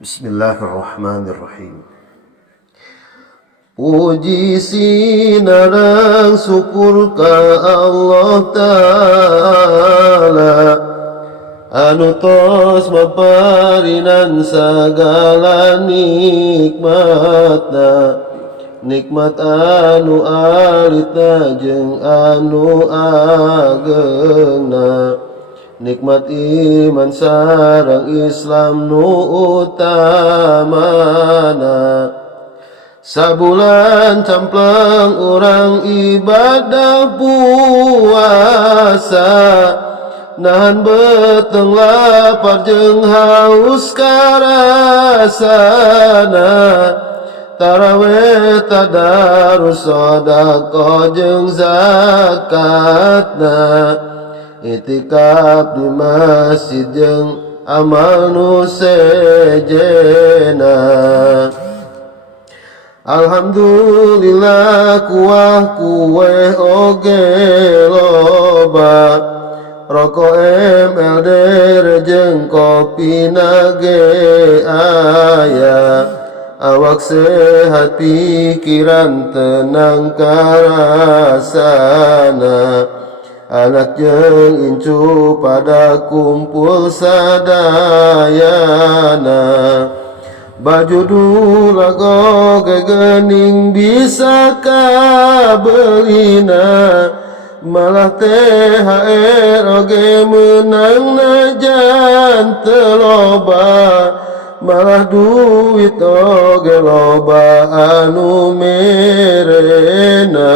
Bismillahirrahmanirrahim. Puji sinarang syukur ka Allah Ta'ala anu tos maparinan sagala nikmatna, nikmat anu alita jeung anu ageuna, nikmat iman sareng Islam nu utamana. Sabulan campleng urang ibadah puasa, nahan beteng lapar jeung haus karasana. Tarawih tadarus sedekah jeung zakatna, itikaf di masjid jeung amal nu sejena. Alhamdulillah kuah kue oge loba, rokok MLD jeung kopi nage aya, awak sehat pikiran tenang karasana. Anak jeung incu pada kumpul sadayana, baju dulago gegening bisa kabelina, malah THR oge menang najan teloba, malah duit oge loba anu merena.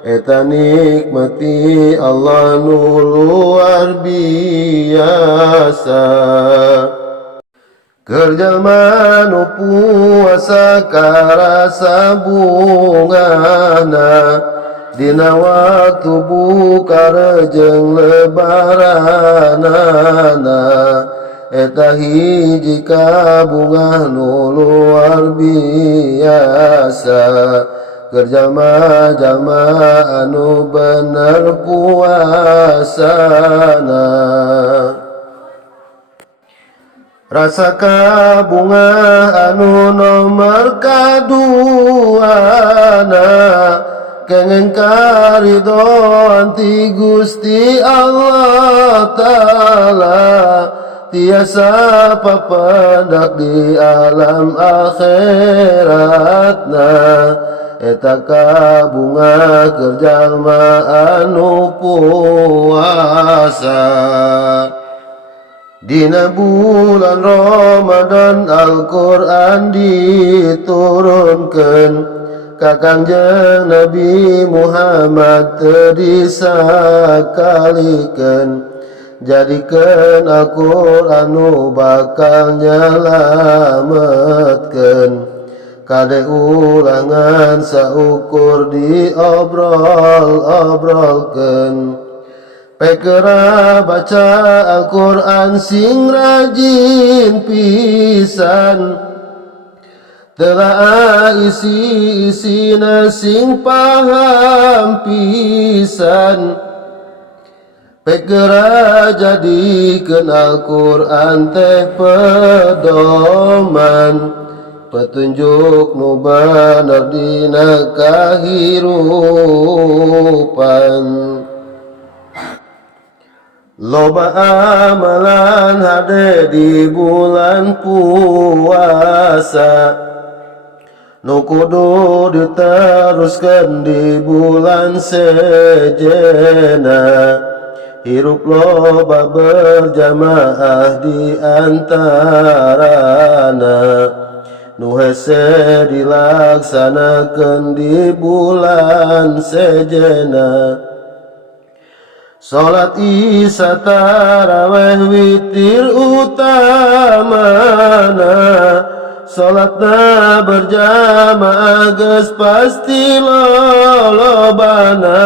Eta nikmati Allah nu luar biasa. Kerja manu puasa karasa bungana, dina waktu buka rejeng lebaranana. Eta hiji kabungah nu luar biasa. Kerja jamaah anu bener puasana. Rasa kabungah anu nomor kaduana, kengen karidhoan ti Gusti Allah Ta'ala, tiasa papendak di alam akhiratna. Eta kabungah kerja anu puasa. Dina bulan Ramadan Al-Quran diturunkan, ka Kangjeng Nabi Muhammad teu disakalikeun. Jadikeun Al-Quran nu bakal nyalametkeun, kade ulangan saukur diobrol-obrolkeun. Pekera baca Al-Quran sing rajin pisan, telah isi-isina sing paham pisan. Pekera jadikeun Al-Quran teh pedoman, petunjuk nu bener dina kahirupan. Loba amalan hade di bulan puasa, nu kudu diteruskeun di bulan sejena. Hirup loba berjamaah di antarana, nu hese dilaksanakeun di bulan sejena. Salat Isya taraweh witir utamana, salatna berjamaah geus pasti lolobana.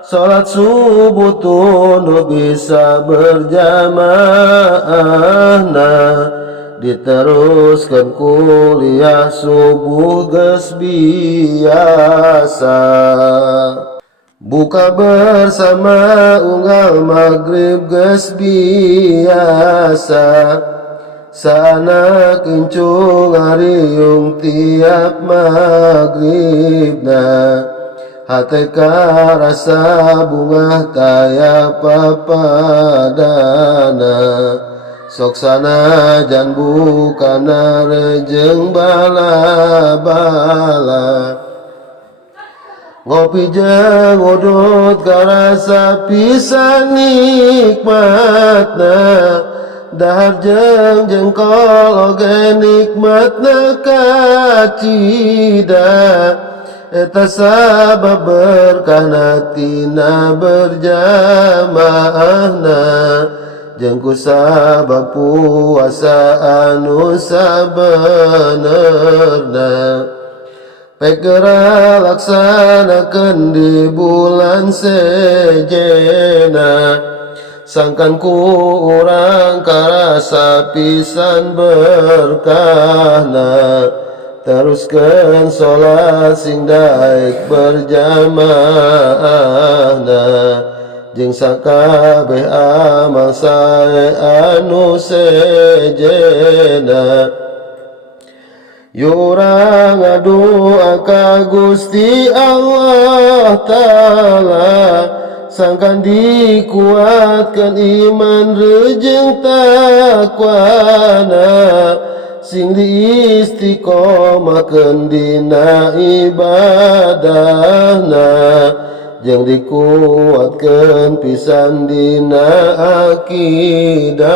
Salat subuh tunu bisa berjamaahna, diteruskeun kuliah subuh geus biasa. Buka bersama unggal maghrib geus biasa, Sana kincung hariung tiap maghribna Hateka rasa bunga taya papadana Soksana jan bukana rejeng bala-bala Ngopi jeung udut karasa pisan nikmatna Dahar jeung jengkol oge nikmatna kacida Eta sabab berkahna tina berjamaahna Jeung ku sabab puasa anu sabenerna Pegera laksanakeun di bulan sejena Sangkan ku urang karasa pisan berkahna Teruskeun sholat sing daek berjamaahna Jeung sakabeh amal sae anu sejena Yurang ngadua ka Gusti Allah Ta'ala Sangkan dikuatkan iman rejeng takwana Sing diistiqomahkeun dina ibadahna Jeung dikuatkeun pisan dina akidahna